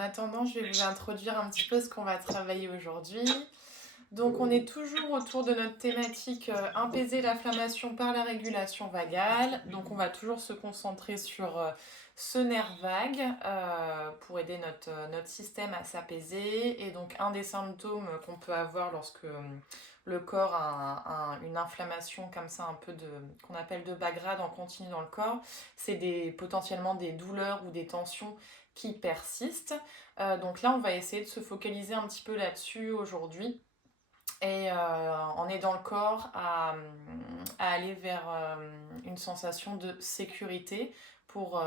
attendant, je vais vous introduire un petit peu ce qu'on va travailler aujourd'hui. Donc, on est toujours autour de notre thématique apaiser l'inflammation par la régulation vagale. Donc, on va toujours se concentrer sur ce nerf vague pour aider notre système à s'apaiser. Et donc, un des symptômes qu'on peut avoir lorsque le corps a une inflammation comme ça, un peu qu'on appelle de bas grade en continu dans le corps, c'est potentiellement des douleurs ou des tensions qui persistent. Donc là, on va essayer de se focaliser un petit peu là-dessus aujourd'hui et on est dans le corps à aller vers une sensation de sécurité pour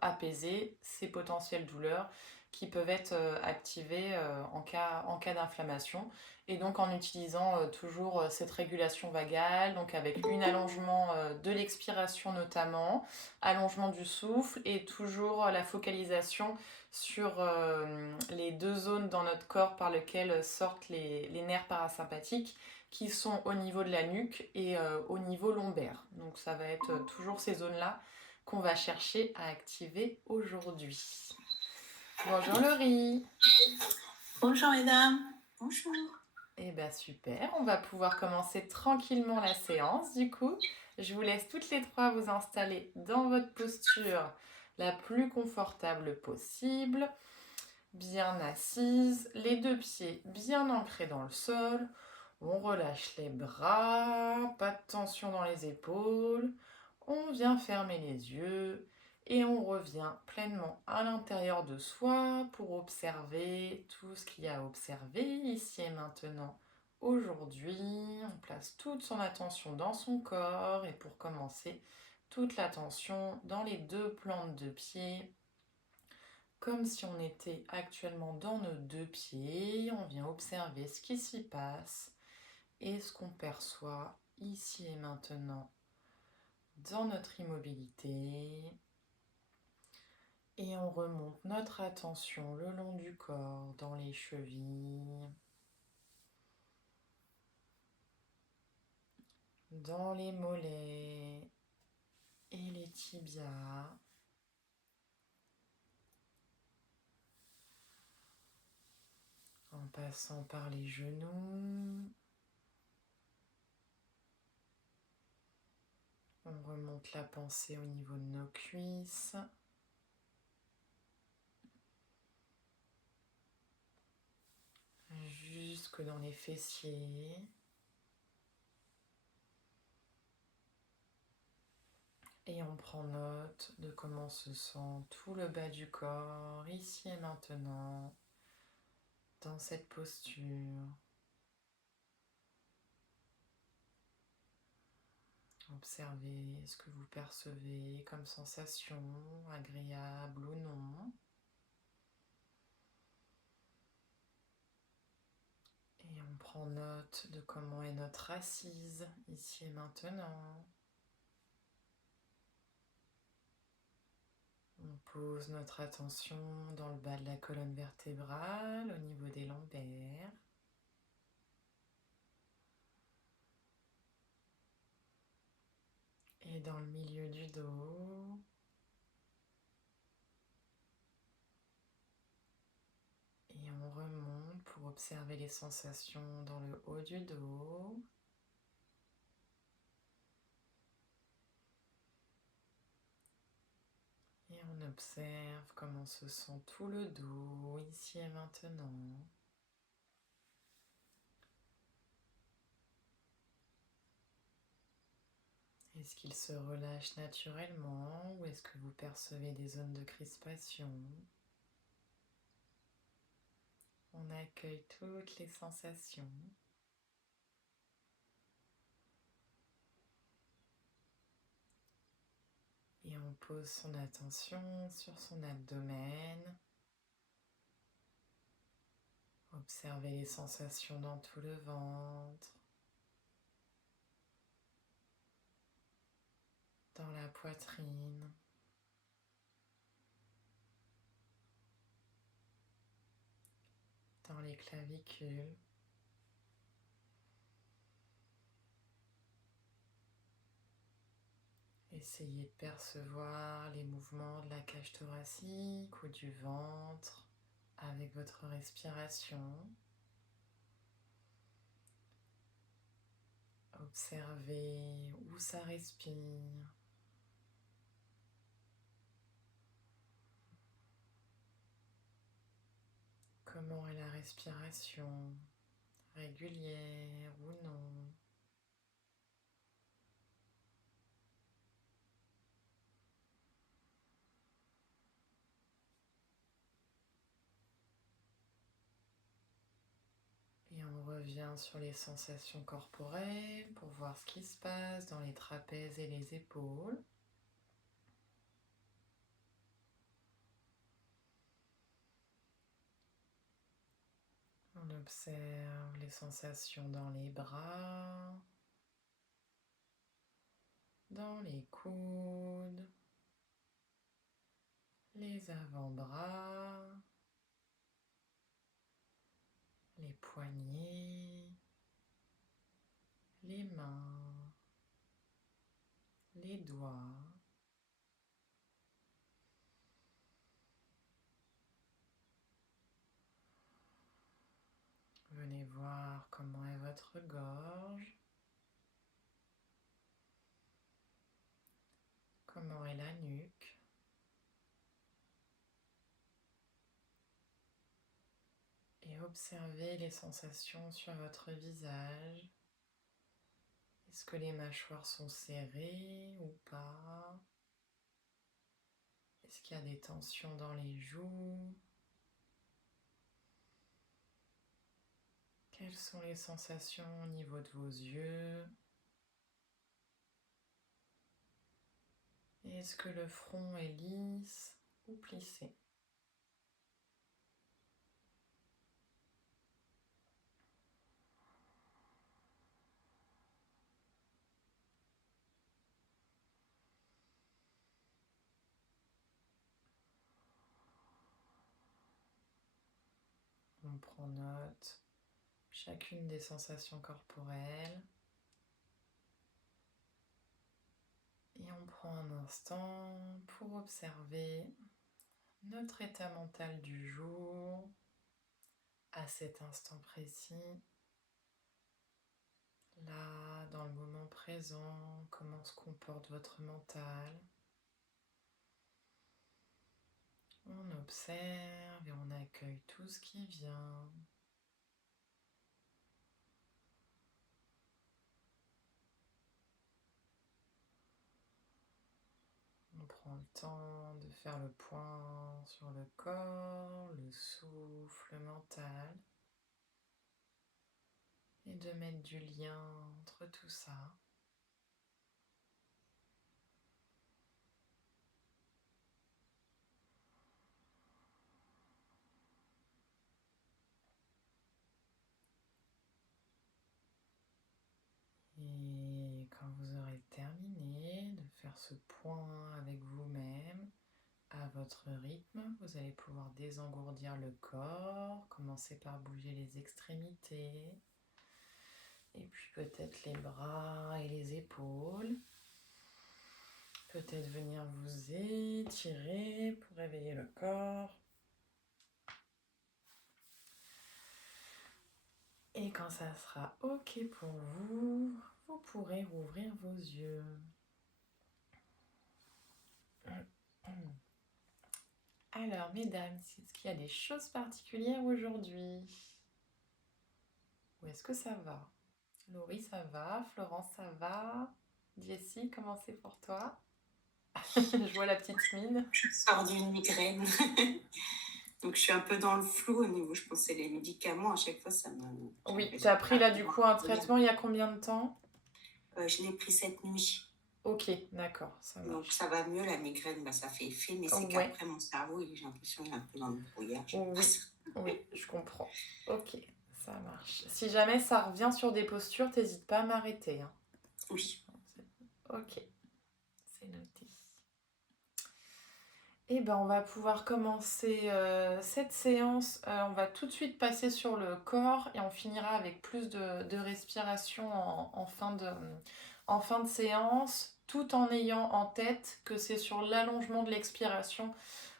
apaiser ces potentielles douleurs qui peuvent être activées en cas d'inflammation. Et donc en utilisant toujours cette régulation vagale, donc avec un allongement de l'expiration notamment, allongement du souffle et toujours la focalisation sur les deux zones dans notre corps par lesquelles sortent les nerfs parasympathiques qui sont au niveau de la nuque et au niveau lombaire. Donc ça va être toujours ces zones-là qu'on va chercher à activer aujourd'hui. Bonjour Laurie. Bonjour mesdames. Bonjour. Eh bien super, on va pouvoir commencer tranquillement la séance du coup. Je vous laisse toutes les trois vous installer dans votre posture la plus confortable possible, bien assise, les deux pieds bien ancrés dans le sol. On relâche les bras, pas de tension dans les épaules. On vient fermer les yeux et on revient pleinement à l'intérieur de soi pour observer tout ce qu'il y a à observer ici et maintenant. Aujourd'hui, on place toute son attention dans son corps et pour commencer, toute l'attention dans les deux plantes de pied, comme si on était actuellement dans nos deux pieds. On vient observer ce qui s'y passe et ce qu'on perçoit ici et maintenant dans notre immobilité. Et on remonte notre attention le long du corps, dans les chevilles, dans les mollets et les tibias. En passant par les genoux. On remonte la pensée au niveau de nos cuisses. Jusque dans les fessiers. Et on prend note de comment se sent tout le bas du corps, ici et maintenant, dans cette posture. Observez ce que vous percevez comme sensation, agréable ou non. Et on prend note de comment est notre assise, ici et maintenant. On pose notre attention dans le bas de la colonne vertébrale, au niveau des lombaires. Et dans le milieu du dos. Et on remonte pour observer les sensations dans le haut du dos. Et on observe comment se sent tout le dos, ici et maintenant. Est-ce qu'il se relâche naturellement ou est-ce que vous percevez des zones de crispation? On accueille toutes les sensations. Et on pose son attention sur son abdomen. Observez les sensations dans tout le ventre, dans la poitrine, dans les clavicules. Essayez de percevoir les mouvements de la cage thoracique ou du ventre avec votre respiration. Observez où ça respire. Comment est la respiration, régulière ou non? Et on revient sur les sensations corporelles pour voir ce qui se passe dans les trapèzes et les épaules. On observe les sensations dans les bras, dans les coudes, les avant-bras, les poignets, les mains, les doigts. Venez voir comment est votre gorge, comment est la nuque. Et observez les sensations sur votre visage. Est-ce que les mâchoires sont serrées ou pas? Est-ce qu'il y a des tensions dans les joues? Quelles sont les sensations au niveau de vos yeux? Et est-ce que le front est lisse ou plissé? On prend note chacune des sensations corporelles. Et on prend un instant pour observer notre état mental du jour à cet instant précis. Là, dans le moment présent, comment se comporte votre mental? On observe et on accueille tout ce qui vient. On prend le temps de faire le point sur le corps, le souffle mental et de mettre du lien entre tout ça. Et quand vous aurez terminé de faire ce point avec vous-même, à votre rythme, vous allez pouvoir désengourdir le corps, commencer par bouger les extrémités, et puis peut-être les bras et les épaules. Peut-être venir vous étirer pour réveiller le corps. Et quand ça sera OK pour vous, vous pourrez rouvrir vos yeux. Alors, mesdames, est-ce qu'il y a des choses particulières aujourd'hui? Ou est-ce que ça va? Laurie, ça va? Florence, ça va? Jessie, comment c'est pour toi? Je vois la petite mine. Je sors d'une migraine. Donc je suis un peu dans le flou au niveau, je pensais les médicaments, à chaque fois ça me... Oui, tu as pris là du coup un traitement il y a combien de temps? Je l'ai pris cette nuit. Ok, d'accord, ça marche. Donc ça va mieux, la migraine, bah, ça fait effet, mais c'est Ouais. qu'après mon cerveau, j'ai l'impression qu'il est un peu dans le brouillard. Oui, je comprends. Ok, ça marche. Si jamais ça revient sur des postures, t'hésites pas à m'arrêter. Hein. Oui. Ok, c'est noté. Eh ben, on va pouvoir commencer cette séance. On va tout de suite passer sur le corps et on finira avec plus de respiration en fin de séance, tout en ayant en tête que c'est sur l'allongement de l'expiration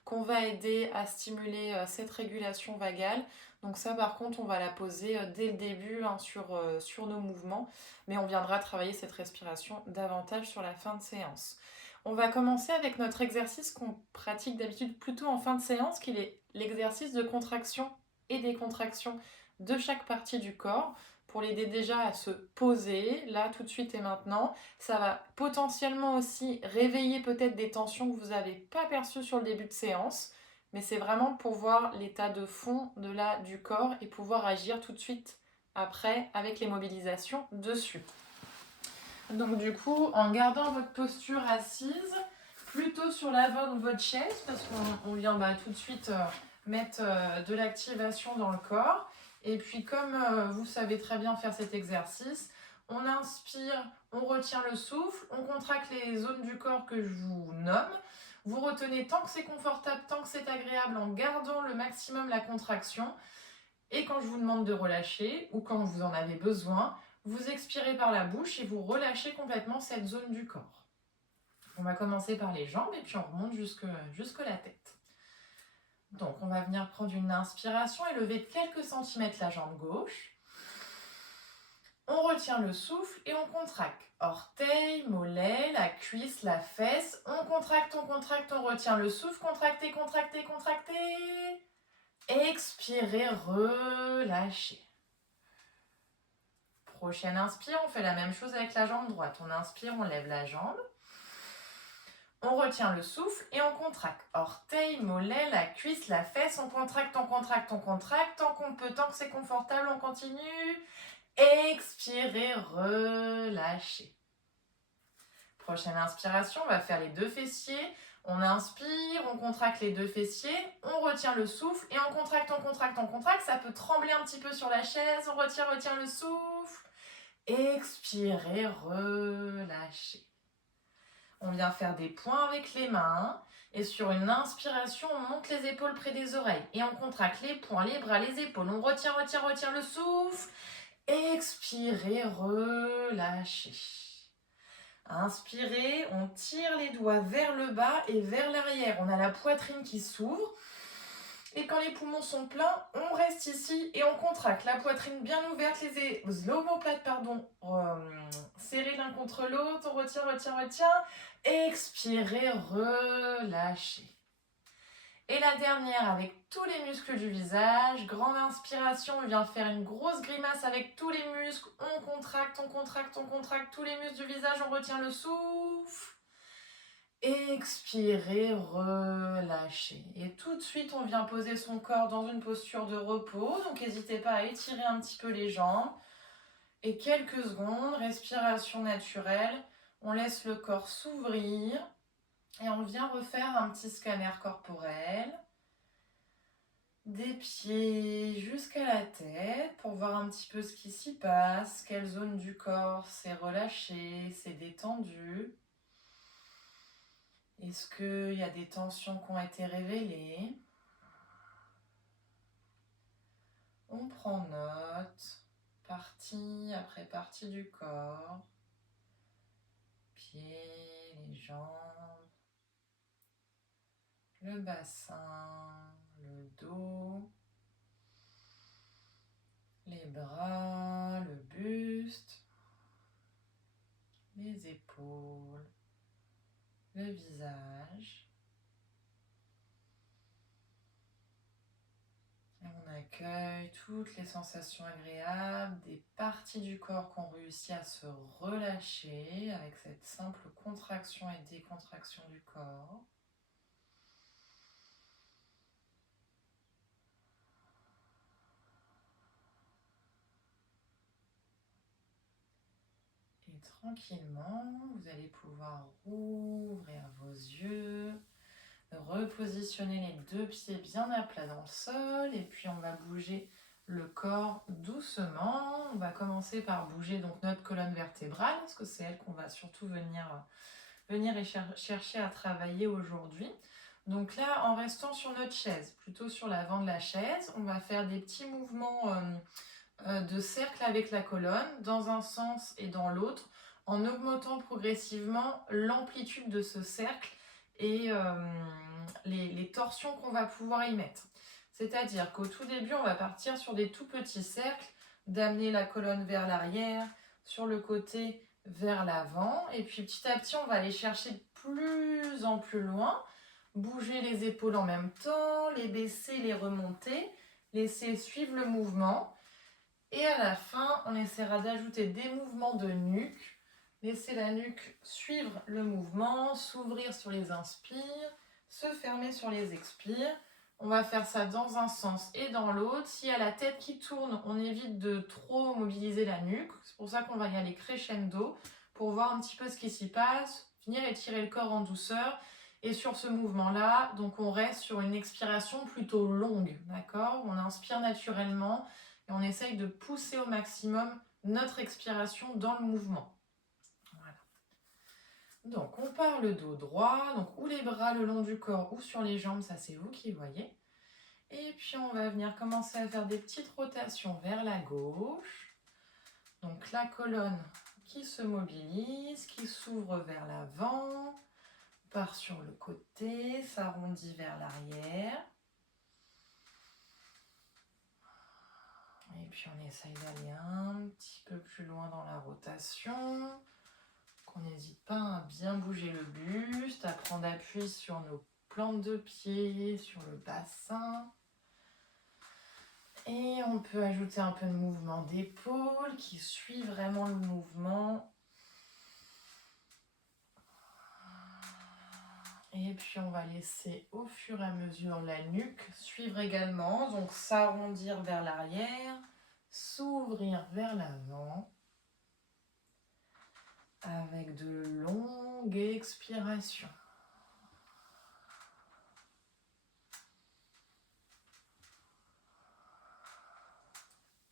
qu'on va aider à stimuler cette régulation vagale. Donc ça par contre on va la poser dès le début sur nos mouvements, mais on viendra travailler cette respiration davantage sur la fin de séance. On va commencer avec notre exercice qu'on pratique d'habitude plutôt en fin de séance, qui est l'exercice de contraction et décontraction de chaque partie du corps, pour l'aider déjà à se poser, là, tout de suite et maintenant. Ça va potentiellement aussi réveiller peut-être des tensions que vous n'avez pas perçues sur le début de séance, mais c'est vraiment pour voir l'état de fond du corps et pouvoir agir tout de suite après avec les mobilisations dessus. Donc du coup, en gardant votre posture assise, plutôt sur l'avant de votre chaise, parce qu'on vient tout de suite mettre de l'activation dans le corps. Et puis comme vous savez très bien faire cet exercice, on inspire, on retient le souffle, on contracte les zones du corps que je vous nomme. Vous retenez tant que c'est confortable, tant que c'est agréable, en gardant le maximum la contraction. Et quand je vous demande de relâcher, ou quand vous en avez besoin, vous expirez par la bouche et vous relâchez complètement cette zone du corps. On va commencer par les jambes et puis on remonte jusque la tête. Donc on va venir prendre une inspiration et lever de quelques centimètres la jambe gauche. On retient le souffle et on contracte. Orteil, mollet, la cuisse, la fesse. On contracte, on retient le souffle. Contractez, contractez, contractez. Expirez, relâchez. Prochaine inspire, on fait la même chose avec la jambe droite. On inspire, on lève la jambe. On retient le souffle et on contracte. Orteil, mollet, la cuisse, la fesse. On contracte, on contracte, on contracte. Tant qu'on peut, tant que c'est confortable, on continue. Expirez, relâchez. Prochaine inspiration, on va faire les deux fessiers. On inspire, on contracte les deux fessiers, on retient le souffle et on contracte, on contracte, on contracte. Ça peut trembler un petit peu sur la chaise. On retient le souffle. Expirez, relâchez. On vient faire des points avec les mains. Et sur une inspiration, on monte les épaules près des oreilles. Et on contracte les poings, les bras, les épaules. On retient le souffle. Expirez, relâchez. Inspirez, on tire les doigts vers le bas et vers l'arrière. On a la poitrine qui s'ouvre. Et quand les poumons sont pleins, on reste ici et on contracte. La poitrine bien ouverte, les omoplates, serrés l'un contre l'autre. On retient. Expirez, relâchez. Et la dernière avec tous les muscles du visage. Grande inspiration, on vient faire une grosse grimace avec tous les muscles. On contracte tous les muscles du visage. On retient le souffle. Expirez, relâchez. Et tout de suite, on vient poser son corps dans une posture de repos. Donc, n'hésitez pas à étirer un petit peu les jambes. Et quelques secondes, respiration naturelle. On laisse le corps s'ouvrir. Et on vient refaire un petit scanner corporel. Des pieds jusqu'à la tête pour voir un petit peu ce qui s'y passe. Quelle zone du corps s'est relâchée, s'est détendue. Est-ce qu'il y a des tensions qui ont été révélées? On prend note, partie après partie du corps, pieds, les jambes, le bassin, le dos, les bras, le buste, les épaules, le visage. Et on accueille toutes les sensations agréables des parties du corps qui ont réussi à se relâcher avec cette simple contraction et décontraction du corps. Et tranquillement, vous allez pouvoir rouvrir vos yeux, repositionner les deux pieds bien à plat dans le sol et puis on va bouger le corps doucement. On va commencer par bouger donc notre colonne vertébrale parce que c'est elle qu'on va surtout venir chercher à travailler aujourd'hui. Donc là, en restant sur notre chaise, plutôt sur l'avant de la chaise, on va faire des petits mouvements de cercle avec la colonne dans un sens et dans l'autre en augmentant progressivement l'amplitude de ce cercle et les torsions qu'on va pouvoir y mettre. C'est-à-dire qu'au tout début, on va partir sur des tout petits cercles, d'amener la colonne vers l'arrière, sur le côté vers l'avant, et puis petit à petit, on va aller chercher de plus en plus loin, bouger les épaules en même temps, les baisser, les remonter, laisser suivre le mouvement, et à la fin, on essaiera d'ajouter des mouvements de nuque, laisser la nuque suivre le mouvement, s'ouvrir sur les inspires, se fermer sur les expires. On va faire ça dans un sens et dans l'autre. S'il y a la tête qui tourne, on évite de trop mobiliser la nuque. C'est pour ça qu'on va y aller crescendo pour voir un petit peu ce qui s'y passe, venir étirer le corps en douceur. Et sur ce mouvement-là, donc on reste sur une expiration plutôt longue, d'accord? On inspire naturellement et on essaye de pousser au maximum notre expiration dans le mouvement. Voilà. Donc on part le dos droit, donc ou les bras le long du corps ou sur les jambes, ça c'est vous qui voyez. Et puis on va venir commencer à faire des petites rotations vers la gauche. Donc la colonne qui se mobilise, qui s'ouvre vers l'avant, part sur le côté, s'arrondit vers l'arrière. Et puis on essaye d'aller un petit peu plus loin dans la rotation. On n'hésite pas à bien bouger le buste, à prendre appui sur nos plantes de pied, sur le bassin. Et on peut ajouter un peu de mouvement d'épaule qui suit vraiment le mouvement. Et puis on va laisser au fur et à mesure la nuque suivre également. Donc s'arrondir vers l'arrière, s'ouvrir vers l'avant. Avec de longues expirations.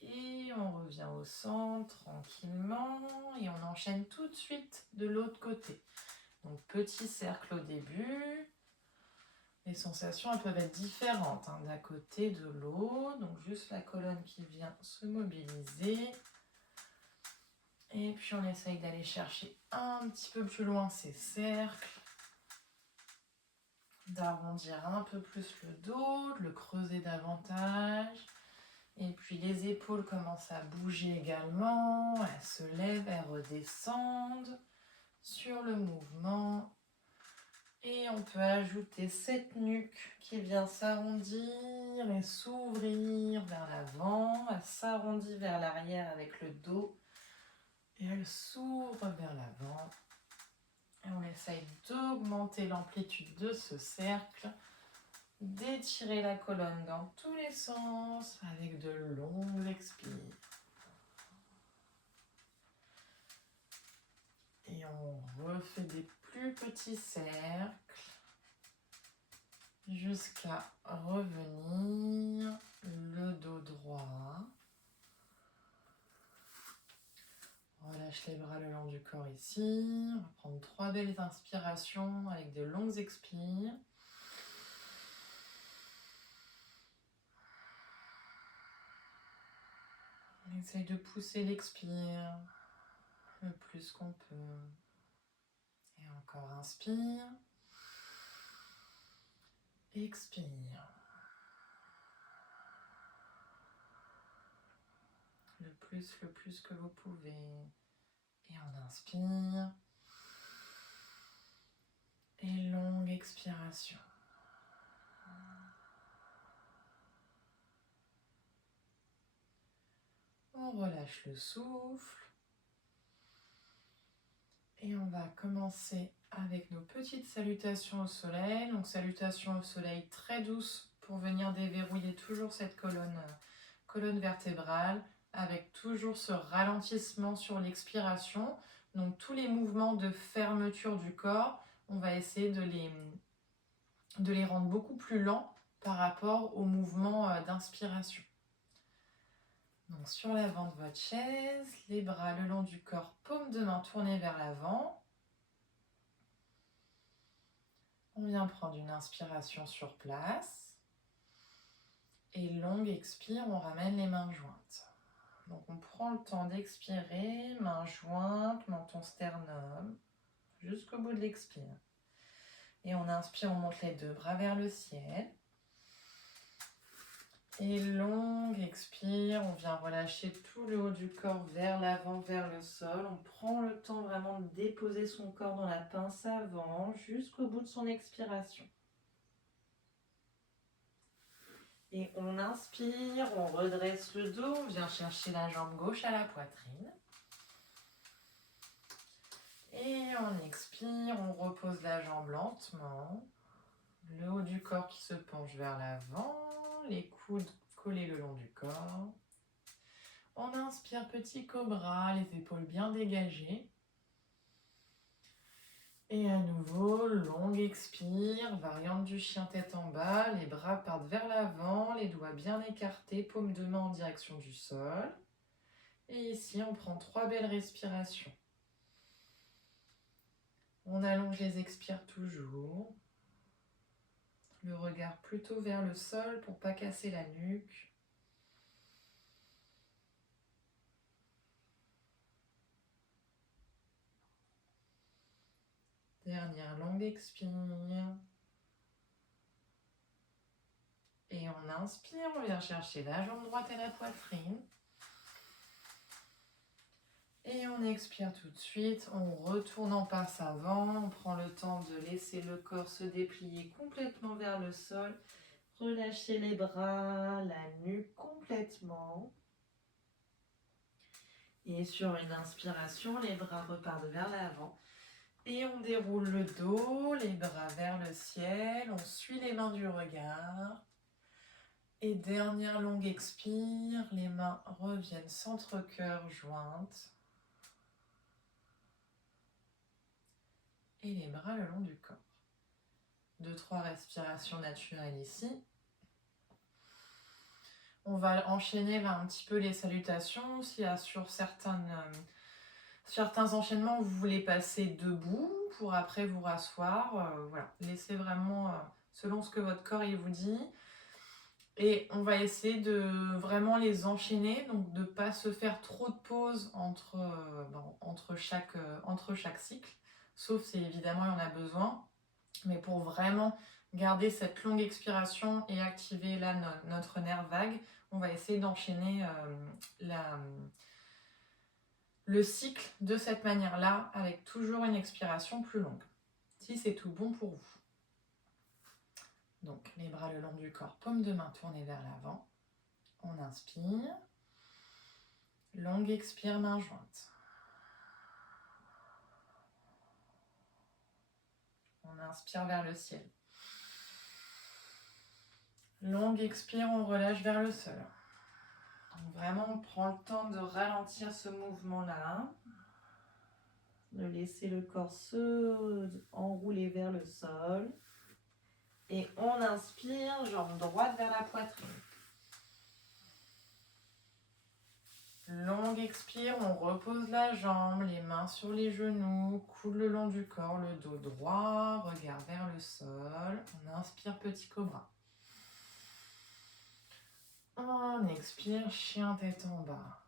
Et on revient au centre tranquillement et on enchaîne tout de suite de l'autre côté. Donc petit cercle au début. Les sensations elles peuvent être différentes d'un côté, de l'autre. Donc juste la colonne qui vient se mobiliser. Et puis on essaye d'aller chercher un petit peu plus loin ces cercles. D'arrondir un peu plus le dos, de le creuser davantage. Et puis les épaules commencent à bouger également. Elles se lèvent, elles redescendent sur le mouvement. Et on peut ajouter cette nuque qui vient s'arrondir et s'ouvrir vers l'avant. Elle s'arrondit vers l'arrière avec le dos. Et elle s'ouvre vers l'avant. Et on essaye d'augmenter l'amplitude de ce cercle, d'étirer la colonne dans tous les sens avec de longues expires. Et on refait des plus petits cercles jusqu'à revenir le dos droit. On relâche les bras le long du corps ici. On va prendre 3 belles inspirations avec de longues expires. On essaye de pousser l'expire le plus qu'on peut. Et encore inspire. Expire. Le plus que vous pouvez. Et on inspire. Et longue expiration. On relâche le souffle. Et on va commencer avec nos petites salutations au soleil. Donc salutations au soleil très douces pour venir déverrouiller toujours cette colonne vertébrale avec toujours ce ralentissement sur l'expiration. Donc tous les mouvements de fermeture du corps, on va essayer de les rendre beaucoup plus lents par rapport aux mouvements d'inspiration. Donc sur l'avant de votre chaise, les bras le long du corps, paume de main tournée vers l'avant. On vient prendre une inspiration sur place. Et longue expire, on ramène les mains jointes. Donc on prend le temps d'expirer, mains jointes, menton sternum, jusqu'au bout de l'expire. Et on inspire, on monte les 2 bras vers le ciel. Et longue expire, on vient relâcher tout le haut du corps vers l'avant, vers le sol. On prend le temps vraiment de déposer son corps dans la pince avant jusqu'au bout de son expiration. Et on inspire, on redresse le dos, on vient chercher la jambe gauche à la poitrine. Et on expire, on repose la jambe lentement. Le haut du corps qui se penche vers l'avant, les coudes collés le long du corps. On inspire, petit cobra, les épaules bien dégagées. Et à nouveau, longue expire, variante du chien tête en bas, les bras partent vers l'avant, les doigts bien écartés, paume de main en direction du sol. Et ici, on prend 3 belles respirations. On allonge les expires toujours. Le regard plutôt vers le sol pour ne pas casser la nuque. Dernière longue expire. Et on inspire, on vient chercher la jambe droite à la poitrine. Et on expire tout de suite, on retourne en pince avant, on prend le temps de laisser le corps se déplier complètement vers le sol. Relâchez les bras, la nuque complètement. Et sur une inspiration, les bras repartent vers l'avant. Et on déroule le dos, les bras vers le ciel, on suit les mains du regard. Et dernière longue expire, les mains reviennent centre-cœur jointes. Et les bras le long du corps. 2-3 respirations naturelles ici. On va enchaîner là un petit peu les salutations. S'il y a sur certains enchaînements, vous voulez passer debout pour après vous rasseoir. Voilà, laissez vraiment selon ce que votre corps il vous dit. Et on va essayer de vraiment les enchaîner, donc de ne pas se faire trop de pauses entre chaque cycle, sauf si évidemment il y en a besoin. Mais pour vraiment garder cette longue expiration et activer là notre nerf vague, on va essayer d'enchaîner le cycle de cette manière-là, avec toujours une expiration plus longue, si c'est tout bon pour vous. Donc les bras le long du corps, paume de main tournée vers l'avant. On inspire. Longue expire, main jointe. On inspire vers le ciel. Longue expire, on relâche vers le sol. Donc vraiment, on prend le temps de ralentir ce mouvement-là. De laisser le corps se enrouler vers le sol. Et on inspire, jambe droite vers la poitrine. Longue expire, on repose la jambe, les mains sur les genoux, coude le long du corps, le dos droit, regard vers le sol. On inspire, petit cobra. On expire, chien tête en bas.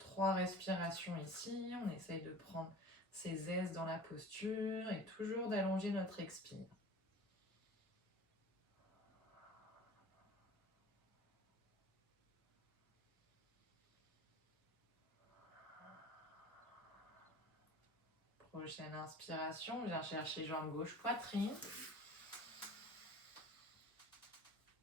3 respirations ici, on essaye de prendre ses aises dans la posture et toujours d'allonger notre expire. Prochaine inspiration, on vient chercher jambe gauche, poitrine.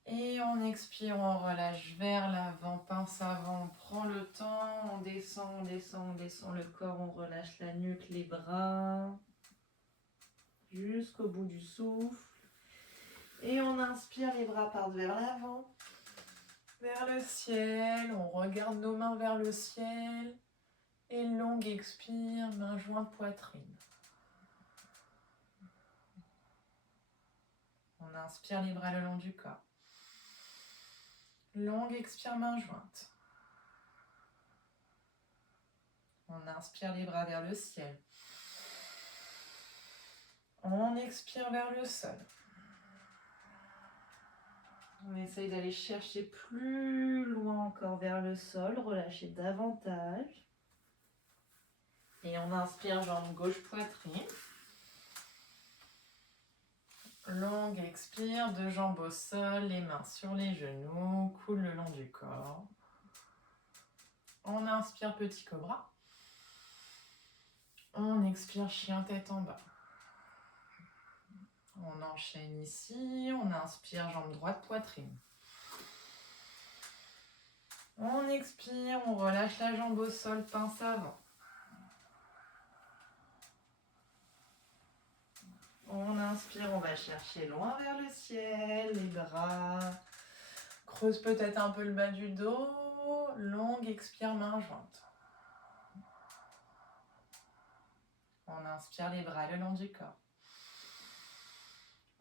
Et on expire, on relâche vers l'avant, pince avant, on prend le temps, on descend le corps, on relâche la nuque, les bras, jusqu'au bout du souffle. Et on inspire, les bras partent vers l'avant, vers le ciel, on regarde nos mains vers le ciel. Et longue expire, main jointe, poitrine. On inspire, les bras le long du corps. Longue expire, main jointe. On inspire, les bras vers le ciel. On expire vers le sol. On essaye d'aller chercher plus loin encore vers le sol, relâcher davantage. Et on inspire, jambe gauche, poitrine. Longue expire, deux jambes au sol, les mains sur les genoux, coule le long du corps. On inspire, petit cobra. On expire, chien tête en bas. On enchaîne ici, on inspire, jambe droite, poitrine. On expire, on relâche la jambe au sol, pince avant. On inspire, on va chercher loin vers le ciel, les bras. Creuse peut-être un peu le bas du dos. Longue expire, main jointe. On inspire les bras le long du corps.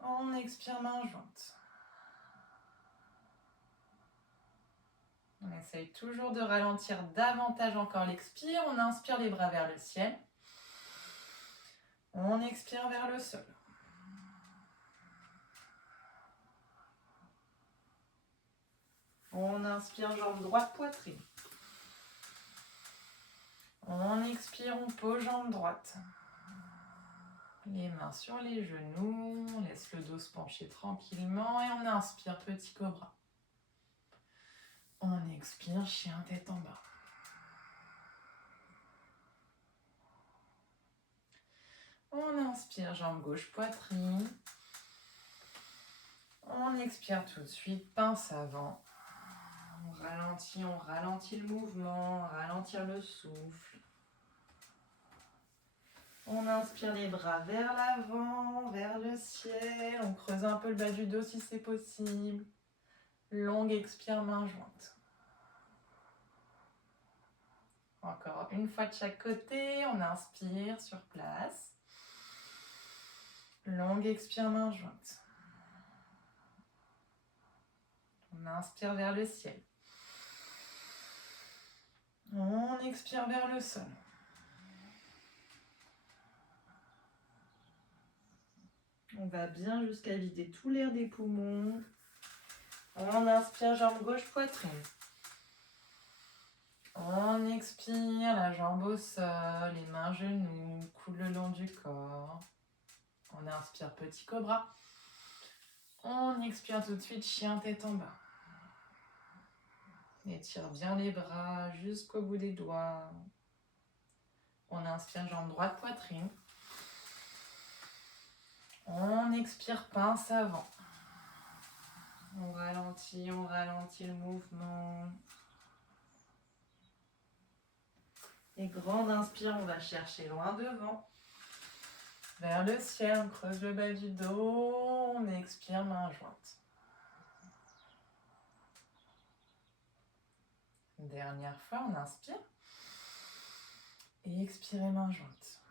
On expire, main jointe. On essaye toujours de ralentir davantage encore l'expire. On inspire les bras vers le ciel. On expire vers le sol. On inspire, jambe droite, poitrine. On expire, on pose jambe droite. Les mains sur les genoux, on laisse le dos se pencher tranquillement et on inspire, petit cobra. On expire, chien tête en bas. On inspire, jambe gauche, poitrine. On expire tout de suite, pince avant. On ralentit le mouvement, ralentir le souffle. On inspire les bras vers l'avant, vers le ciel. On creuse un peu le bas du dos si c'est possible. Longue expire, main jointe. Encore une fois de chaque côté, on inspire sur place. Longue expire, main jointe. On inspire vers le ciel. On expire vers le sol. On va bien jusqu'à vider tout l'air des poumons. On inspire, jambe gauche, poitrine. On expire, la jambe au sol, les mains, genoux, coule le long du corps. On inspire, petit cobra. On expire tout de suite, chien tête en bas. Étire bien les bras jusqu'au bout des doigts. On inspire, jambe droite, poitrine. On expire, pince avant. On ralentit le mouvement. Et grande inspire, on va chercher loin devant. Vers le ciel, on creuse le bas du dos. On expire, main jointe. Dernière fois, on inspire. Et expirez, main jointe.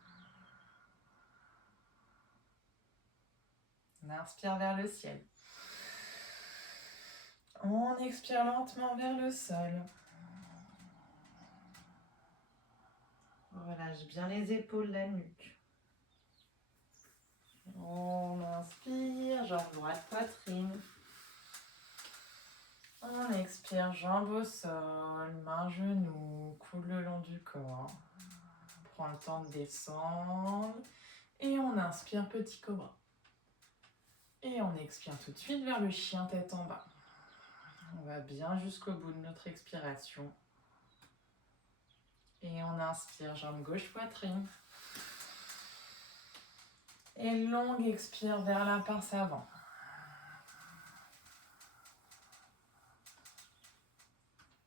On inspire vers le ciel. On expire lentement vers le sol. Relâche bien les épaules, la nuque. On inspire, jambe droite, poitrine. On expire, jambe au sol, main, genou, coule le long du corps. On prend le temps de descendre. Et on inspire, petit cobra. Et on expire tout de suite vers le chien tête en bas. On va bien jusqu'au bout de notre expiration. Et on inspire, jambe gauche, poitrine. Et longue expire vers la pince avant.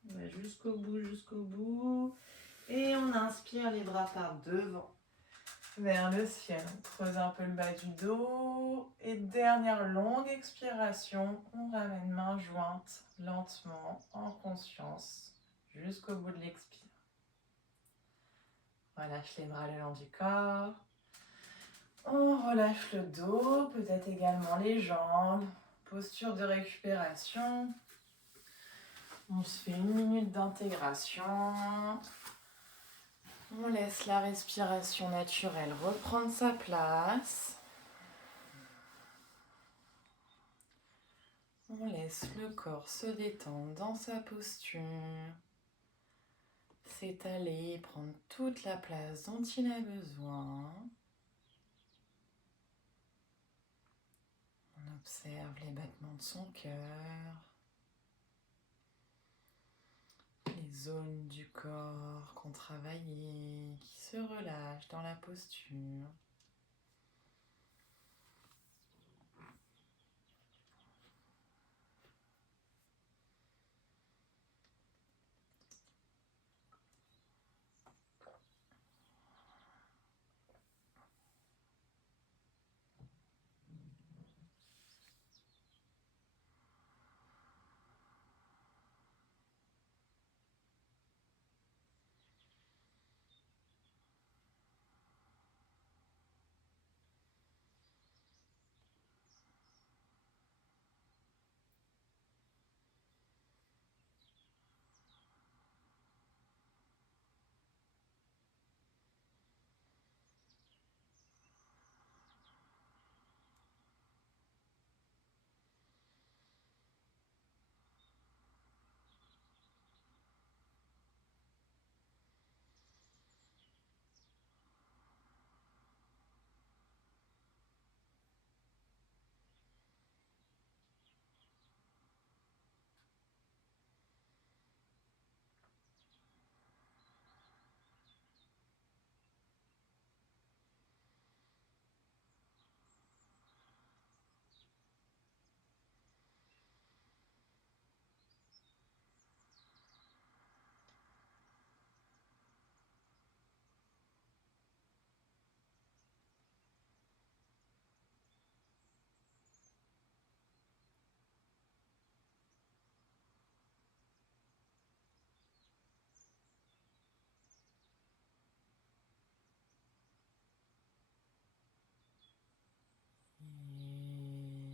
On va jusqu'au bout. Et on inspire, les bras par devant. Vers le ciel, on creuse un peu le bas du dos. Et dernière longue expiration, on ramène main jointe lentement, en conscience, jusqu'au bout de l'expire. Relâche les bras le long du corps. On relâche le dos, peut-être également les jambes. Posture de récupération. On se fait 1 minute d'intégration. On laisse la respiration naturelle reprendre sa place. On laisse le corps se détendre dans sa posture. S'étaler, prendre toute la place dont il a besoin. Observe les battements de son cœur, les zones du corps qu'on travaillait, qui se relâchent dans la posture.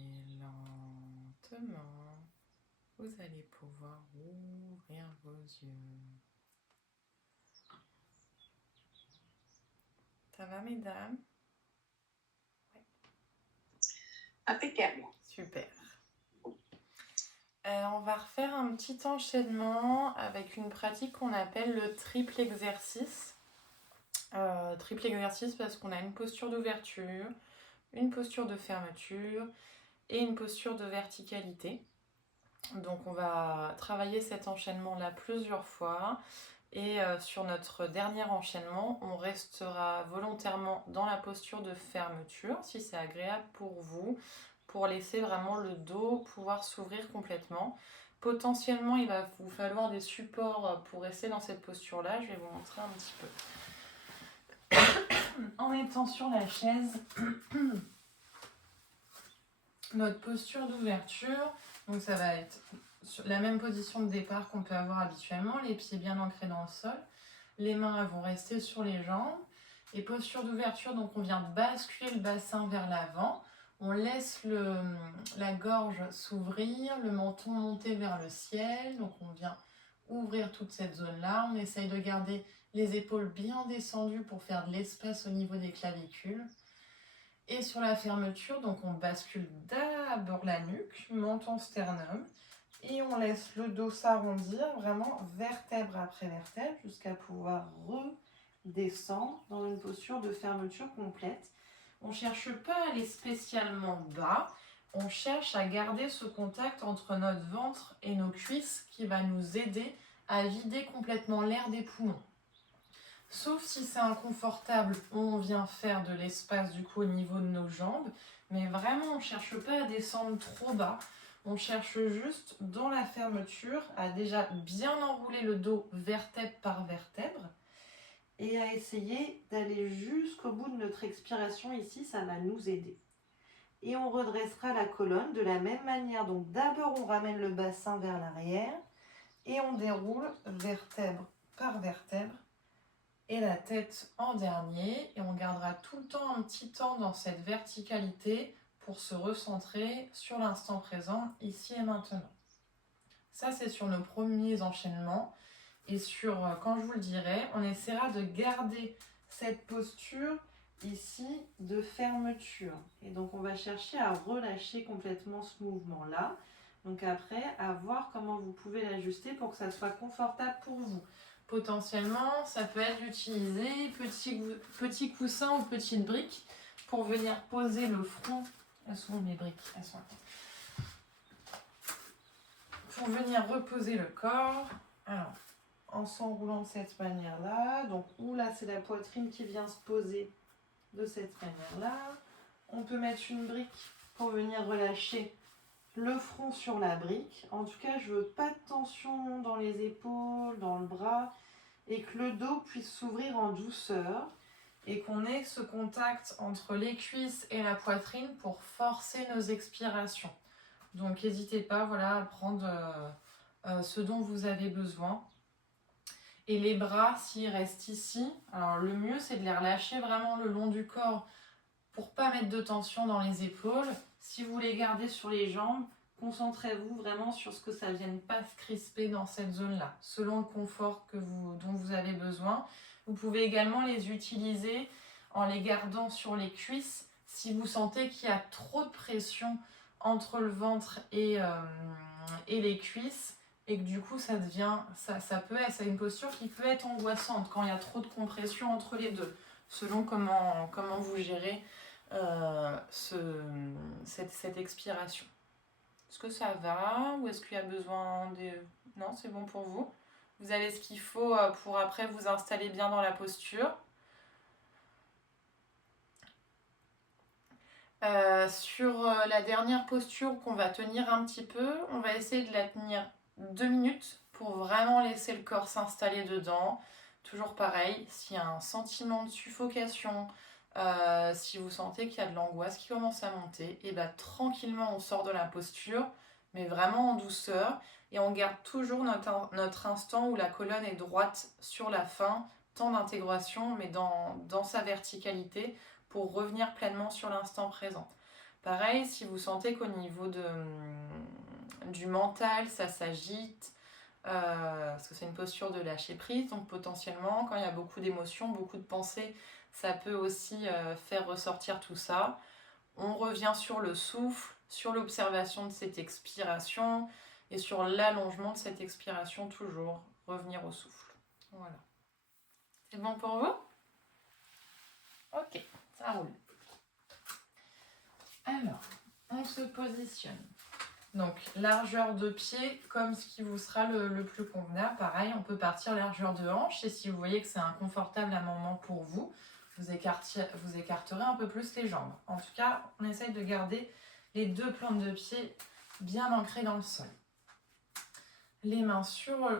Et lentement, vous allez pouvoir ouvrir vos yeux. Ça va, mesdames? Impeccable. Super. On va refaire un petit enchaînement avec une pratique qu'on appelle le triple exercice. Triple exercice parce qu'on a une posture d'ouverture, une posture de fermeture et une posture de verticalité. Donc on va travailler cet enchaînement-là plusieurs fois. Et sur notre dernier enchaînement, on restera volontairement dans la posture de fermeture, si c'est agréable pour vous, pour laisser vraiment le dos pouvoir s'ouvrir complètement. Potentiellement, il va vous falloir des supports pour rester dans cette posture-là. Je vais vous montrer un petit peu. En étant sur la chaise, notre posture d'ouverture, donc ça va être sur la même position de départ qu'on peut avoir habituellement, les pieds bien ancrés dans le sol, les mains vont rester sur les jambes, et posture d'ouverture, donc on vient basculer le bassin vers l'avant, on laisse la gorge s'ouvrir, le menton monter vers le ciel, donc on vient ouvrir toute cette zone-là, on essaye de garder les épaules bien descendues pour faire de l'espace au niveau des clavicules. Et sur la fermeture, donc on bascule d'abord la nuque, menton sternum, et on laisse le dos s'arrondir, vraiment vertèbre après vertèbre, jusqu'à pouvoir redescendre dans une posture de fermeture complète. On ne cherche pas à aller spécialement bas, on cherche à garder ce contact entre notre ventre et nos cuisses qui va nous aider à vider complètement l'air des poumons. Sauf si c'est inconfortable, on vient faire de l'espace du coup au niveau de nos jambes, mais vraiment on ne cherche pas à descendre trop bas, on cherche juste dans la fermeture à déjà bien enrouler le dos vertèbre par vertèbre et à essayer d'aller jusqu'au bout de notre expiration ici, ça va nous aider. Et on redressera la colonne de la même manière, donc d'abord on ramène le bassin vers l'arrière et on déroule vertèbre par vertèbre et la tête en dernier, et on gardera tout le temps un petit temps dans cette verticalité pour se recentrer sur l'instant présent, ici et maintenant. Ça, c'est sur nos premiers enchaînements, et quand je vous le dirai, on essaiera de garder cette posture ici de fermeture. Et donc, on va chercher à relâcher complètement ce mouvement-là. Donc après, à voir comment vous pouvez l'ajuster pour que ça soit confortable pour vous. Potentiellement, ça peut être d'utiliser petit coussin ou petite brique pour venir poser le front Elles sont où mes briques? Elles sont là. Pour venir reposer le corps, alors, en s'enroulant de cette manière-là, donc où là c'est la poitrine qui vient se poser de cette manière-là. On peut mettre une brique pour venir relâcher le front sur la brique. En tout cas, je veux pas de tension dans les épaules, dans le bras, et que le dos puisse s'ouvrir en douceur et qu'on ait ce contact entre les cuisses et la poitrine pour forcer nos expirations. Donc n'hésitez pas, voilà, à prendre ce dont vous avez besoin. Et les bras, s'ils restent ici, alors le mieux c'est de les relâcher vraiment le long du corps pour pas mettre de tension dans les épaules. Si vous les gardez sur les jambes, concentrez-vous vraiment sur ce que ça ne vienne pas se crisper dans cette zone-là, selon le confort dont vous avez besoin. Vous pouvez également les utiliser en les gardant sur les cuisses si vous sentez qu'il y a trop de pression entre le ventre et les cuisses et que du coup ça c'est une posture qui peut être angoissante quand il y a trop de compression entre les deux, selon comment vous gérez cette expiration. Est-ce que ça va ou est-ce qu'il y a besoin de... Non, c'est bon pour vous? Vous avez ce qu'il faut pour après vous installer bien dans la posture. Sur la dernière posture qu'on va tenir un petit peu, on va essayer de la tenir 2 minutes pour vraiment laisser le corps s'installer dedans. Toujours pareil, s'il y a un sentiment de suffocation, si vous sentez qu'il y a de l'angoisse qui commence à monter, et bien tranquillement on sort de la posture, mais vraiment en douceur, et on garde toujours notre instant où la colonne est droite sur la fin, temps d'intégration, mais dans sa verticalité, pour revenir pleinement sur l'instant présent. Pareil, si vous sentez qu'au niveau du mental, ça s'agite, parce que c'est une posture de lâcher prise, donc potentiellement, quand il y a beaucoup d'émotions, beaucoup de pensées, ça peut aussi faire ressortir tout ça. On revient sur le souffle, sur l'observation de cette expiration et sur l'allongement de cette expiration, toujours revenir au souffle. Voilà. C'est bon pour vous? Ok, ça roule. Alors, on se positionne. Donc, largeur de pied, comme ce qui vous sera le plus convenable. Pareil, on peut partir largeur de hanche. Et si vous voyez que c'est inconfortable à un moment pour vous, vous écarterez un peu plus les jambes. En tout cas, on essaye de garder les 2 plantes de pied bien ancrées dans le sol. Les mains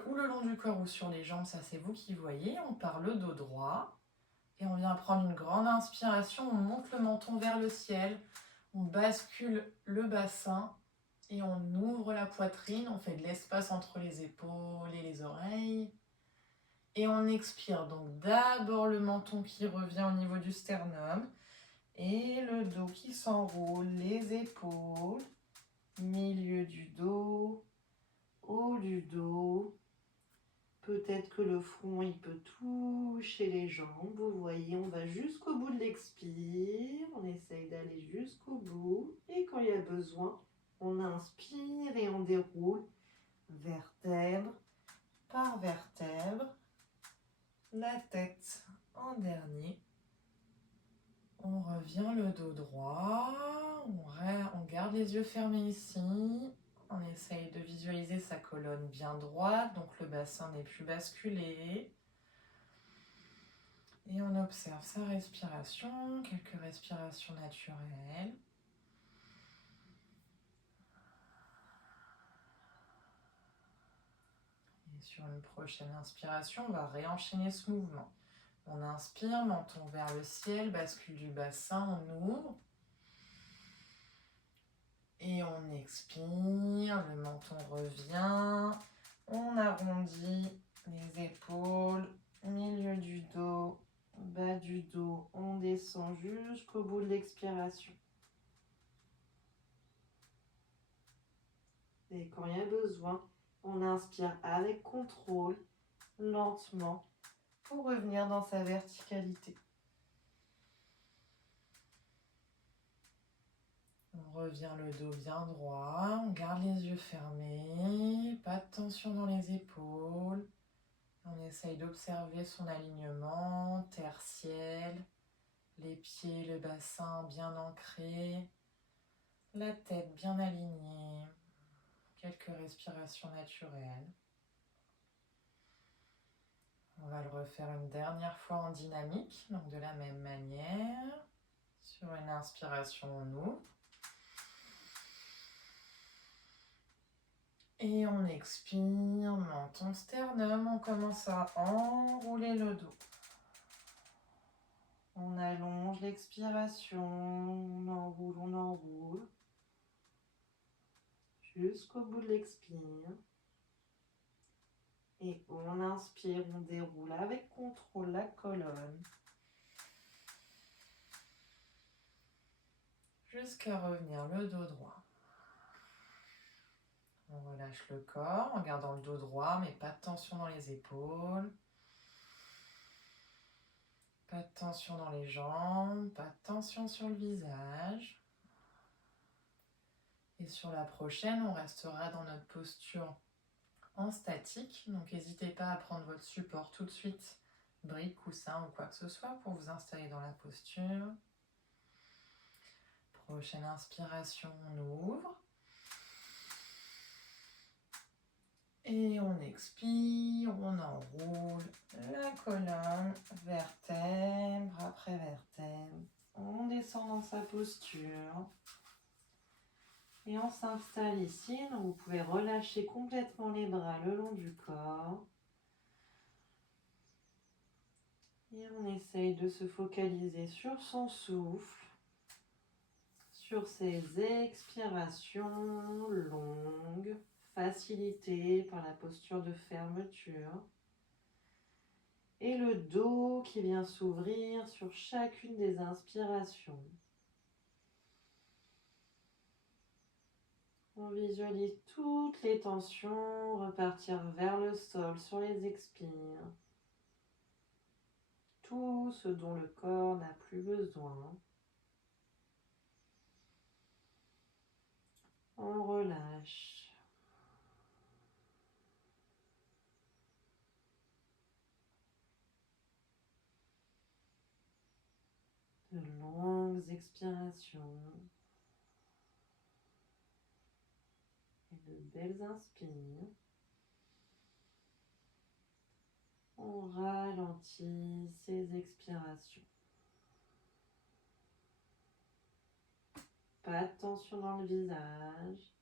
ou le long du corps ou sur les jambes, ça c'est vous qui voyez. On part le dos droit. Et on vient prendre une grande inspiration. On monte le menton vers le ciel. On bascule le bassin. Et on ouvre la poitrine, on fait de l'espace entre les épaules et les oreilles. Et on expire. Donc d'abord le menton qui revient au niveau du sternum. Et le dos qui s'enroule, les épaules, milieu du dos, haut du dos. Peut-être que le front, il peut toucher les jambes. Vous voyez, on va jusqu'au bout de l'expire. On essaye d'aller jusqu'au bout. Et quand il y a besoin, on inspire et on déroule vertèbre par vertèbre, la tête en dernier. On revient le dos droit, on garde les yeux fermés ici. On essaye de visualiser sa colonne bien droite, donc le bassin n'est plus basculé. Et on observe sa respiration, quelques respirations naturelles. Sur une prochaine inspiration, on va réenchaîner ce mouvement. On inspire, menton vers le ciel, bascule du bassin, on ouvre. Et on expire, le menton revient. On arrondit les épaules, milieu du dos, bas du dos. On descend jusqu'au bout de l'expiration. Et quand il y a besoin, on inspire avec contrôle, lentement, pour revenir dans sa verticalité. On revient le dos bien droit, on garde les yeux fermés, pas de tension dans les épaules. On essaye d'observer son alignement, terre-ciel, les pieds, le bassin bien ancrés. La tête bien alignée. Quelques respirations naturelles. On va le refaire une dernière fois en dynamique, donc de la même manière. Sur une inspiration, on ouvre. Et on expire, menton, sternum, on commence à enrouler le dos. On allonge l'expiration, on enroule. Jusqu'au bout de l'expire. Et on inspire, on déroule avec contrôle la colonne. Jusqu'à revenir le dos droit. On relâche le corps en gardant le dos droit, mais pas de tension dans les épaules. Pas de tension dans les jambes, pas de tension sur le visage. Et sur la prochaine, on restera dans notre posture en statique. Donc n'hésitez pas à prendre votre support tout de suite, brique, coussin ou quoi que ce soit, pour vous installer dans la posture. Prochaine inspiration, on ouvre. Et on expire, on enroule la colonne, vertèbre après vertèbre. On descend dans sa posture. Et on s'installe ici. Donc vous pouvez relâcher complètement les bras le long du corps. Et on essaye de se focaliser sur son souffle, sur ses expirations longues, facilitées par la posture de fermeture. Et le dos qui vient s'ouvrir sur chacune des inspirations. On visualise toutes les tensions repartir vers le sol sur les expires. Tout ce dont le corps n'a plus besoin. On relâche. De longues expirations. Et de belles inspires. On ralentit ces expirations. Pas de tension dans le visage.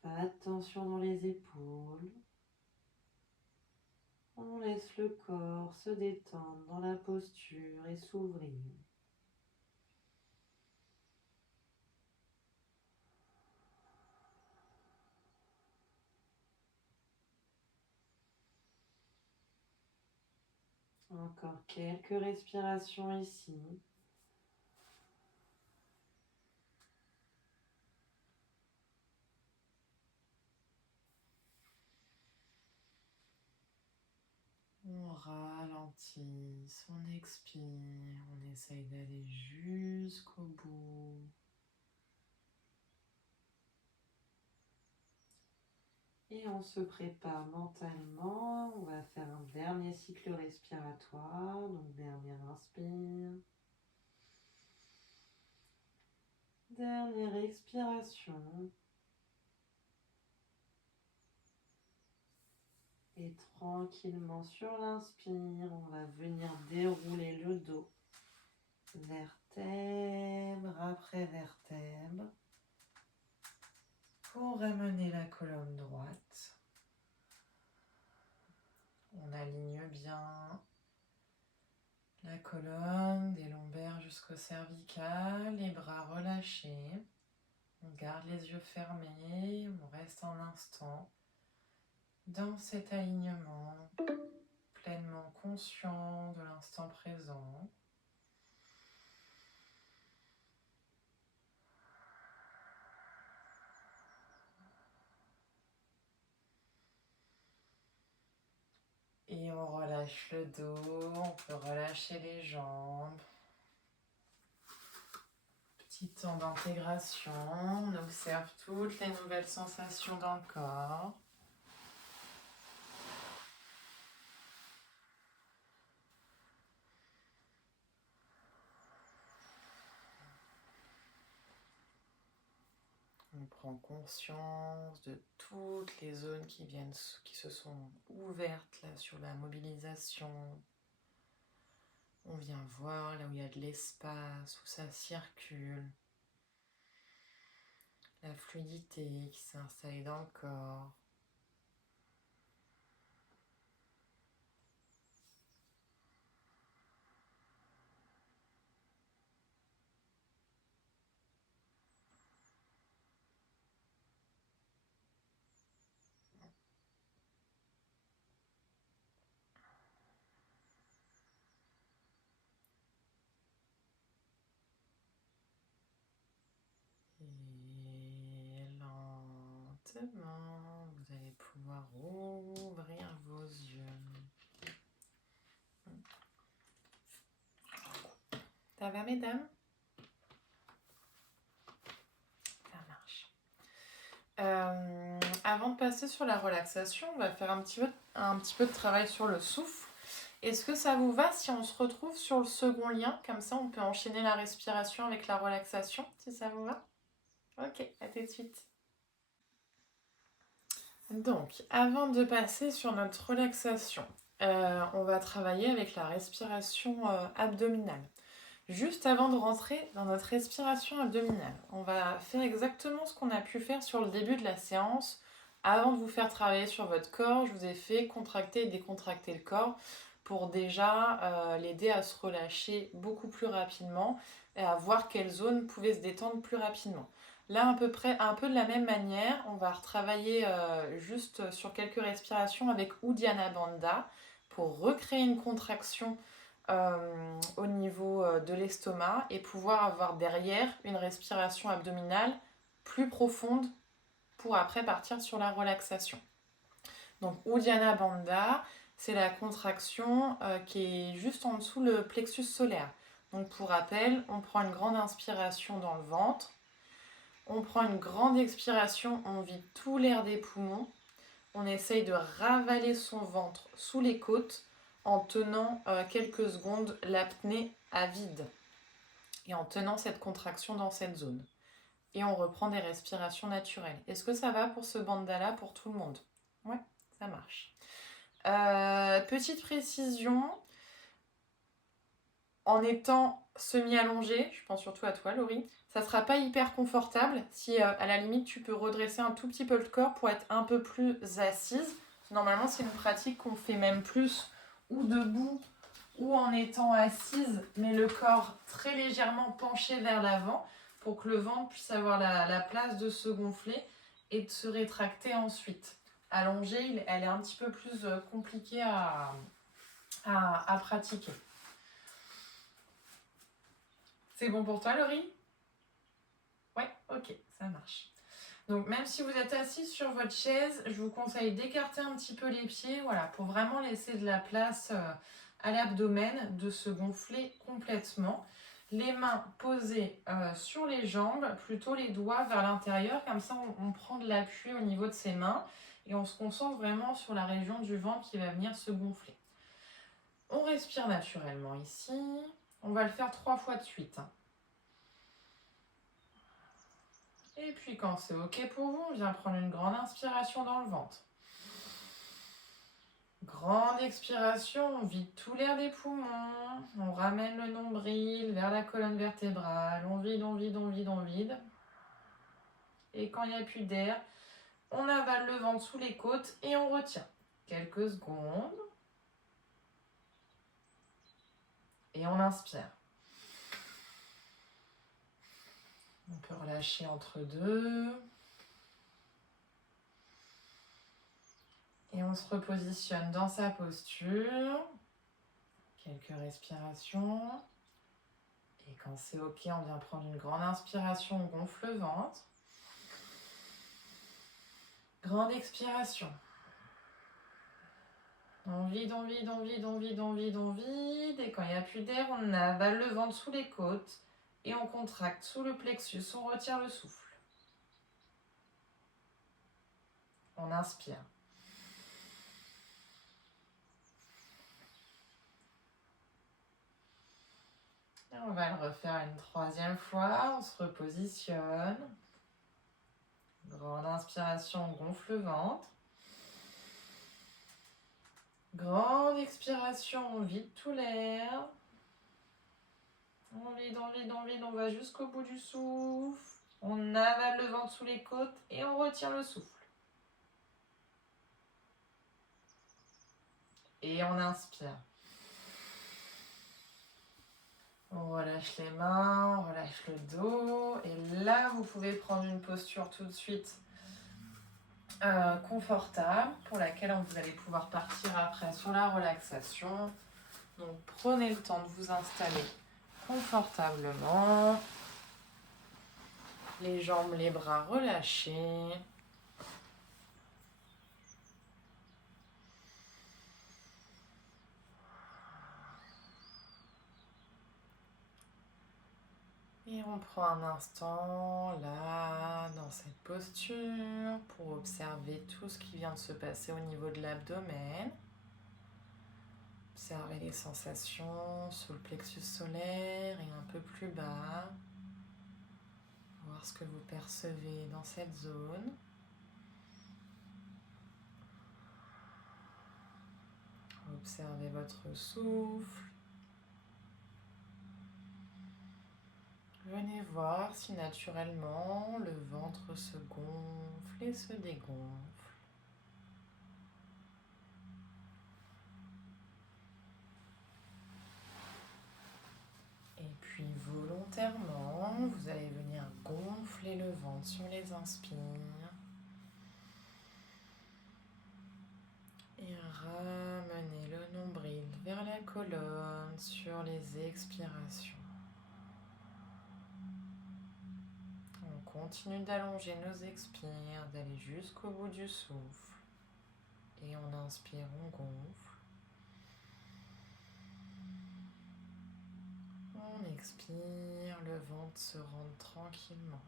Pas de tension dans les épaules. On laisse le corps se détendre dans la posture et s'ouvrir. Encore quelques respirations ici. On ralentit, on expire, on essaye d'aller jusqu'au bout. Et on se prépare mentalement, on va faire un dernier cycle respiratoire, donc dernière inspire. Dernière expiration. Et tranquillement sur l'inspire, on va venir dérouler le dos. Vertèbre après vertèbre. Pour ramener la colonne droite. On aligne bien la colonne, des lombaires jusqu'au cervical, les bras relâchés. On garde les yeux fermés, on reste un instant dans cet alignement, pleinement conscient de l'instant présent. Et on relâche le dos, on peut relâcher les jambes. Petit temps d'intégration, on observe toutes les nouvelles sensations dans le corps. On prend conscience de toutes les zones qui se sont ouvertes là sur la mobilisation. On vient voir là où il y a de l'espace, où ça circule. La fluidité qui s'installe dans le corps. Et lentement, vous allez pouvoir ouvrir vos yeux. Ça va, mesdames? Ça marche. Avant de passer sur la relaxation, on va faire un petit peu de travail sur le souffle. Est-ce que ça vous va si on se retrouve sur le second lien? Comme ça, on peut enchaîner la respiration avec la relaxation, si ça vous va? Ok, à tout de suite. Donc, avant de passer sur notre relaxation, on va travailler avec la respiration abdominale. Juste avant de rentrer dans notre respiration abdominale, on va faire exactement ce qu'on a pu faire sur le début de la séance. Avant de vous faire travailler sur votre corps, je vous ai fait contracter et décontracter le corps pour déjà l'aider à se relâcher beaucoup plus rapidement et à voir quelles zones pouvaient se détendre plus rapidement. Là, un peu de la même manière, on va retravailler juste sur quelques respirations avec Uddiyana Bandha pour recréer une contraction au niveau de l'estomac et pouvoir avoir derrière une respiration abdominale plus profonde pour après partir sur la relaxation. Donc Uddiyana Bandha, c'est la contraction qui est juste en dessous le plexus solaire. Donc pour rappel, on prend une grande inspiration dans le ventre, on prend une grande expiration, on vide tout l'air des poumons, on essaye de ravaler son ventre sous les côtes en tenant quelques secondes l'apnée à vide et en tenant cette contraction dans cette zone. Et on reprend des respirations naturelles. Est-ce que ça va pour ce bandha-là pour tout le monde? Ouais, ça marche. Petite précision, en étant semi-allongé, je pense surtout à toi Laurie, ça sera pas hyper confortable si à la limite tu peux redresser un tout petit peu le corps pour être un peu plus assise. Normalement c'est une pratique qu'on fait même plus ou debout ou en étant assise, mais le corps très légèrement penché vers l'avant pour que le ventre puisse avoir la place de se gonfler et de se rétracter ensuite. Allongée, elle est un petit peu plus compliquée à pratiquer. C'est bon pour toi, Laurie? Ouais, ok, ça marche. Donc, même si vous êtes assis sur votre chaise, je vous conseille d'écarter un petit peu les pieds, voilà, pour vraiment laisser de la place à l'abdomen, de se gonfler complètement. Les mains posées sur les jambes, plutôt les doigts vers l'intérieur, comme ça on prend de l'appui au niveau de ses mains et on se concentre vraiment sur la région du ventre qui va venir se gonfler. On respire naturellement ici. On va le faire 3 fois de suite. Et puis quand c'est ok pour vous, on vient prendre une grande inspiration dans le ventre. Grande expiration, on vide tout l'air des poumons. On ramène le nombril vers la colonne vertébrale. On vide, on vide, on vide, on vide. Et quand il n'y a plus d'air, on avale le ventre sous les côtes et on retient. Quelques secondes. Et on inspire. On peut relâcher entre deux. Et on se repositionne dans sa posture. Quelques respirations. Et quand c'est ok, on vient prendre une grande inspiration, on gonfle le ventre. Grande expiration. On vide, on vide, on vide, on vide, on vide, on vide. Et quand il n'y a plus d'air, on avale le ventre sous les côtes. Et on contracte sous le plexus, on retire le souffle. On inspire. Et on va le refaire une troisième fois. On se repositionne. Grande inspiration, on gonfle le ventre. Grande expiration, on vide tout l'air. On vide, on vide, on vide, on va jusqu'au bout du souffle. On avale le ventre sous les côtes et on retient le souffle. Et on inspire. On relâche les mains, on relâche le dos. Et là, vous pouvez prendre une posture tout de suite confortable pour laquelle vous allez pouvoir partir après sur la relaxation. Donc, prenez le temps de vous installer confortablement. Les jambes, les bras relâchés. Et on prend un instant là, dans cette posture, pour observer tout ce qui vient de se passer au niveau de l'abdomen. Observez les sensations sous le plexus solaire et un peu plus bas. Voir ce que vous percevez dans cette zone. Observez votre souffle. Venez voir si naturellement le ventre se gonfle et se dégonfle. Et puis volontairement, vous allez venir gonfler le ventre sur les inspires. Et ramener le nombril vers la colonne sur les expirations. On continue d'allonger nos expires, d'aller jusqu'au bout du souffle. Et on inspire, on gonfle. On expire, le ventre se rentre tranquillement.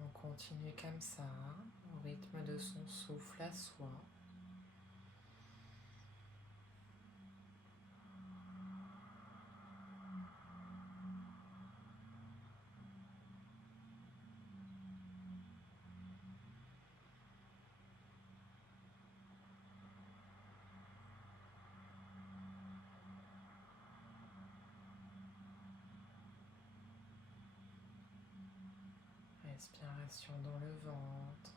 On continue comme ça, au rythme de son souffle à soi. Respiration dans le ventre.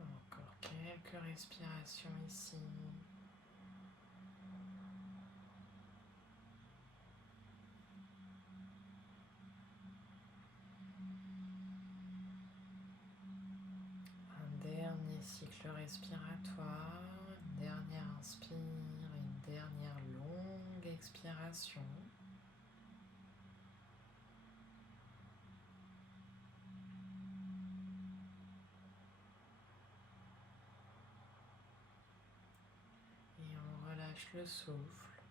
Encore quelques respirations ici. Un dernier cycle respiratoire, une dernière inspire, une dernière longue expiration. Et on relâche le souffle.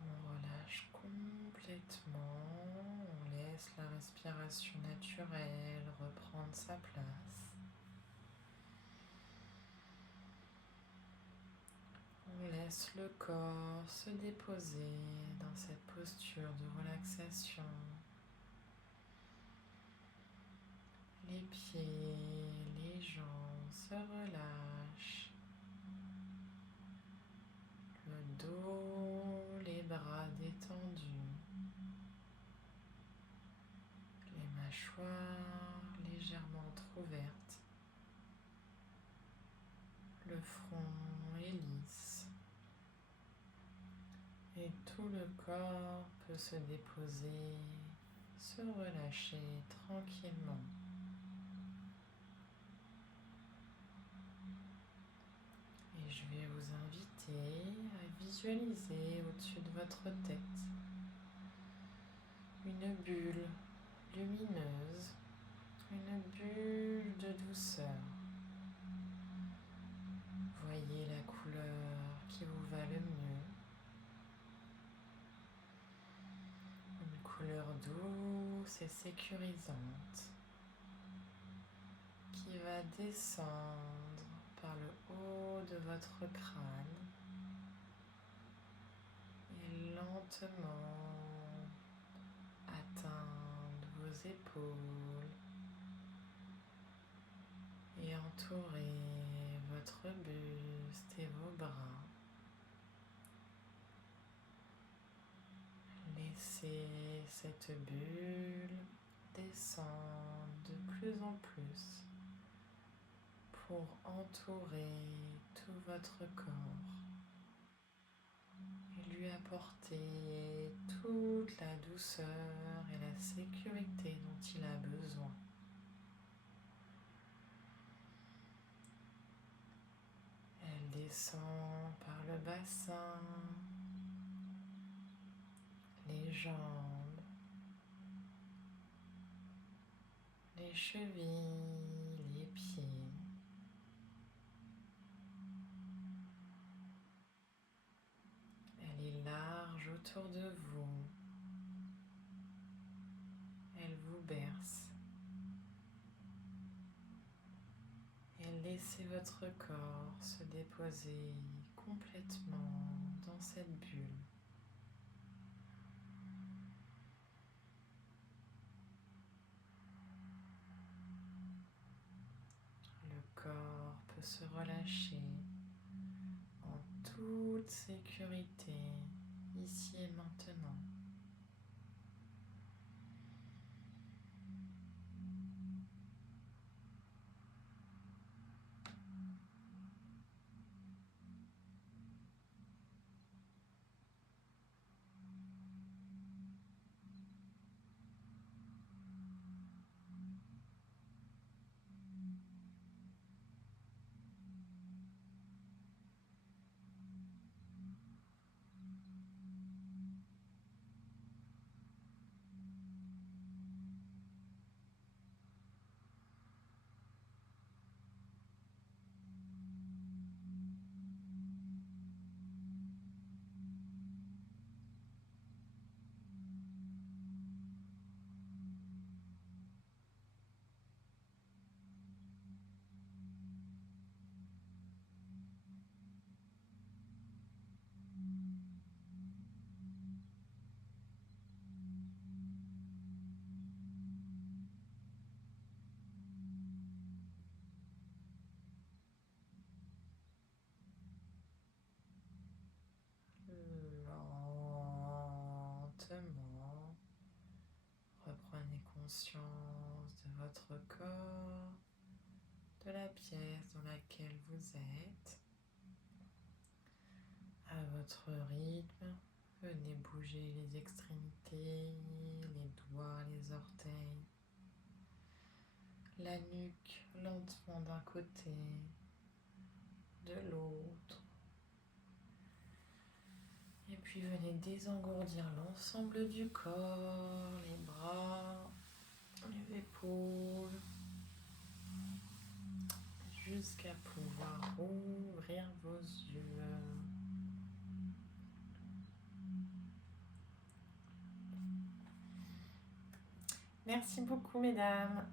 On relâche complètement. On laisse la respiration naturelle reprendre sa place. On laisse le corps se déposer dans cette posture de relaxation. Les pieds, les jambes se relâchent. Le dos, les bras détendus. Les mâchoires légèrement entrouvertes. Le front est lisse. Et tout le corps peut se déposer, se relâcher tranquillement. Et je vais vous inviter à visualiser au-dessus de votre tête une bulle lumineuse, une bulle de douceur. Voyez la couleur qui vous va le mieux. et sécurisante qui va descendre par le haut de votre crâne et lentement atteindre vos épaules et entourer votre buste et vos bras. Laissez cette bulle descendre de plus en plus pour entourer tout votre corps et lui apporter toute la douceur et la sécurité dont il a besoin. Elle descend par le bassin, les jambes, les chevilles, les pieds. Elle est large autour de vous. Elle vous berce. Et laissez votre corps se déposer complètement dans cette bulle. Le corps peut se relâcher en toute sécurité ici et maintenant. Lentement, reprenez conscience de votre corps, de la pièce dans laquelle vous êtes. À votre rythme, venez bouger les extrémités, les doigts, les orteils, la nuque lentement d'un côté, de l'autre. Et puis venez désengourdir l'ensemble du corps, les bras, les épaules, jusqu'à pouvoir ouvrir vos yeux. Merci beaucoup, mesdames.